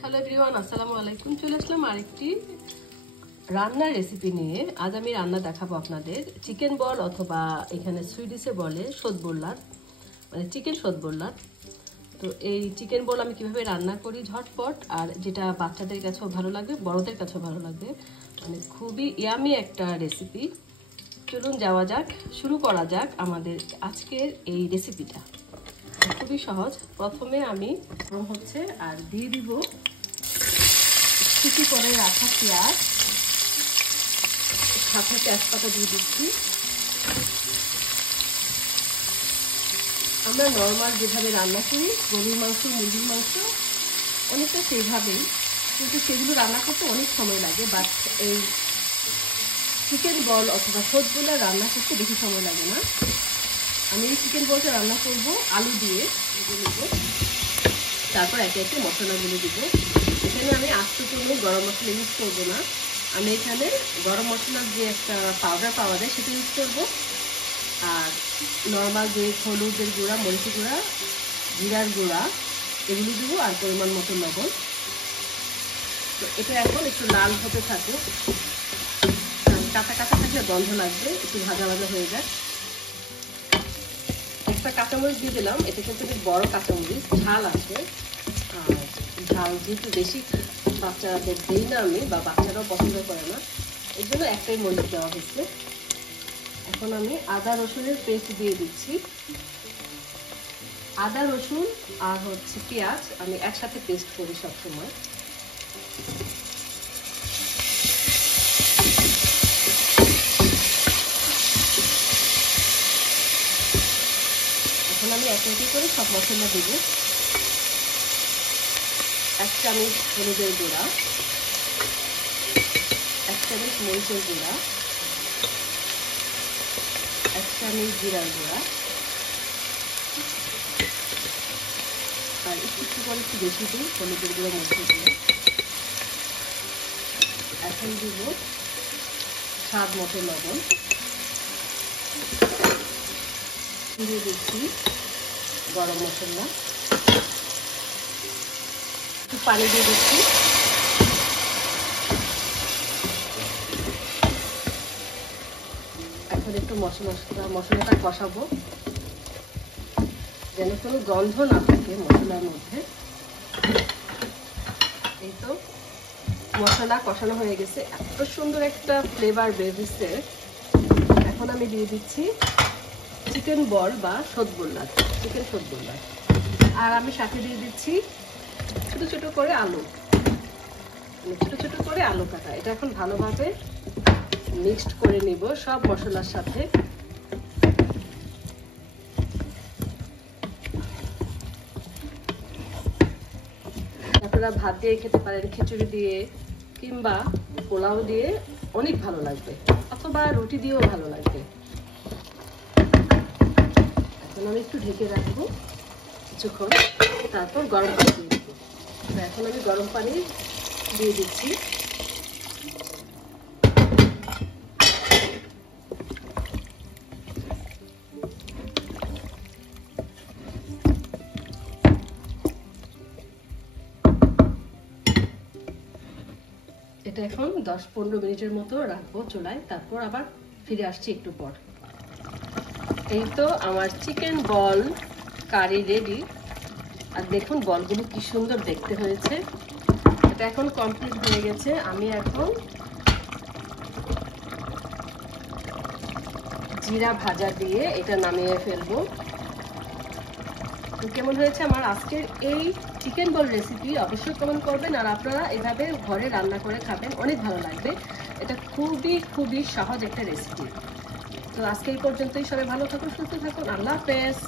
Hello everyone, আসসালামু আলাইকুম। চলে আসলাম আরেকটি রান্নার রেসিপি নিয়ে। আজ আমি রান্না দেখাবো আপনাদের চিকেন বল, অথবা এখানে সুইডিশে বলে সদবোল্লার, মানে চিকেন সদবোল্লার। তো এই চিকেন বল আমি কিভাবে রান্না করি ঝটপট, আর যেটা বাচ্চাদের কাছেও ভালো লাগবে, বড়দের কাছেও ভালো লাগবে, মানে খুবই ইয়ামি একটা রেসিপি। চলুন যাওয়া যাক, শুরু করা যাক আমাদের আজকের এই রেসিপিটা। খুবই সহজ। প্রথমে আমি হচ্ছে আর দিয়ে দিব কুচি করে রাখা পেঁয়াজ, সাথে তেজপাতা দিয়ে দিচ্ছি। আমরা নর্মাল যেভাবে রান্না করি গরুর মাংস, মুরগির মাংস, অনেকটা সেইভাবেই, কিন্তু সেগুলো রান্না করতে অনেক সময় লাগে। বাট এই চিকেন বল অথবা সদবোল্লা রান্না করতে বেশি সময় লাগে না। আমি এই চিকেন বলটা রান্না করব আলু দিয়ে নেব, তারপর একে একে মশলাগুলো দিব। এখানে আমি আস্ত কোনো গরম মশলা ইউজ করবো না, আমি এখানে গরম মশলার যে একটা পাউডার পাওয়া যায় সেটা ইউজ করবো, আর নর্মাল যে হলুদের গুঁড়া, মরিচের গুঁড়া, জিরার গুঁড়া এগুলো দেবো, আর পরিমাণ মতো লবণ। তো এটা এখন একটু লাল হতে থাকুক, কাঁচা কাঁচা থাকলে গন্ধ লাগবে, একটু ভাজা ভাজা হয়ে যায়। একটা কাঁচামরিচ দিয়ে দিলাম, এটা কিন্তু বেশ বড় কাঁচামরিচ, ঝাল আছে। আর ঝাল যেহেতু বেশি বাচ্চাদের দিই না আমি, বা বাচ্চারাও পছন্দ করে না, এর জন্য একটাই মরিচ দেওয়া হচ্ছে। এখন আমি আদা রসুনের পেস্ট দিয়ে দিচ্ছি। আদা রসুন আর হচ্ছে পেঁয়াজ আমি একসাথে পেস্ট করি সবসময়। এখন আমি এক এক করে সব মশলা দেবো। 1 চামচ হলুদের গুঁড়া, 1 চামচ মরিচের গুঁড়া, 1 চামচ জিরার গুঁড়া, আর একটু করে একটু বেশি দিই হলুদের গুঁড়া, মরিচের গুঁড়া। এখন দিব স্বাদ মতো লবণ, দিয়ে দিচ্ছি গরম মশলা, একটু পানি দিয়ে দিচ্ছি। এখন একটু মশলাটা কষাবো, যেন কোনো গন্ধ না থাকে মশলার মধ্যে। এই তো মশলা কষানো হয়ে গেছে, এত সুন্দর একটা ফ্লেভার বের হচ্ছে। এখন আমি দিয়ে দিচ্ছি চিকেন বল বা সদবোল্লা, চিকেন সদবোল্লা, আর আমি সাথে দিয়ে দিচ্ছি ছোট ছোট করে আলু, ছোট ছোট করে আলু কাটা। এটা এখন ভালোভাবে মিক্সড করে নিব সব মশলার সাথে। আপনারা ভাত দিয়ে খেতে পারেন, খিচুড়ি দিয়ে, কিংবা পোলাও দিয়ে অনেক ভালো লাগবে, অথবা রুটি দিয়েও ভালো লাগবে। এখন আমি একটু ঢেকে রাখবো কিছুক্ষণ, তারপর গরম পানি দিয়ে দেবো। এখন আমি গরম পানি দিয়ে দিচ্ছি। এটা এখন 10-15 মিনিটের মতো রাখবো চুলায়, তারপর আবার ফিরে আসছি একটু পর। এই তো আমার চিকেন বল কারি রেডি। আর দেখুন বলগুলো কি সুন্দর দেখতে হয়েছে। এটা এখন কমপ্লিট হয়ে গেছে। আমি এখন জিরা ভাজা দিয়ে এটা নামিয়ে ফেলবো। তো কেমন হয়েছে আমার আজকের এই চিকেন বল রেসিপি অবশ্যই কমেন্ট করবেন, আর আপনারা এভাবে ঘরে রান্না করে খাবেন, অনেক ভালো লাগবে। এটা খুবই সহজ একটা রেসিপি। তো আজকে এই পর্যন্তই। সবাই ভালো থাকুন, সুস্থ থাকুন। আল্লাহ হাফেজ।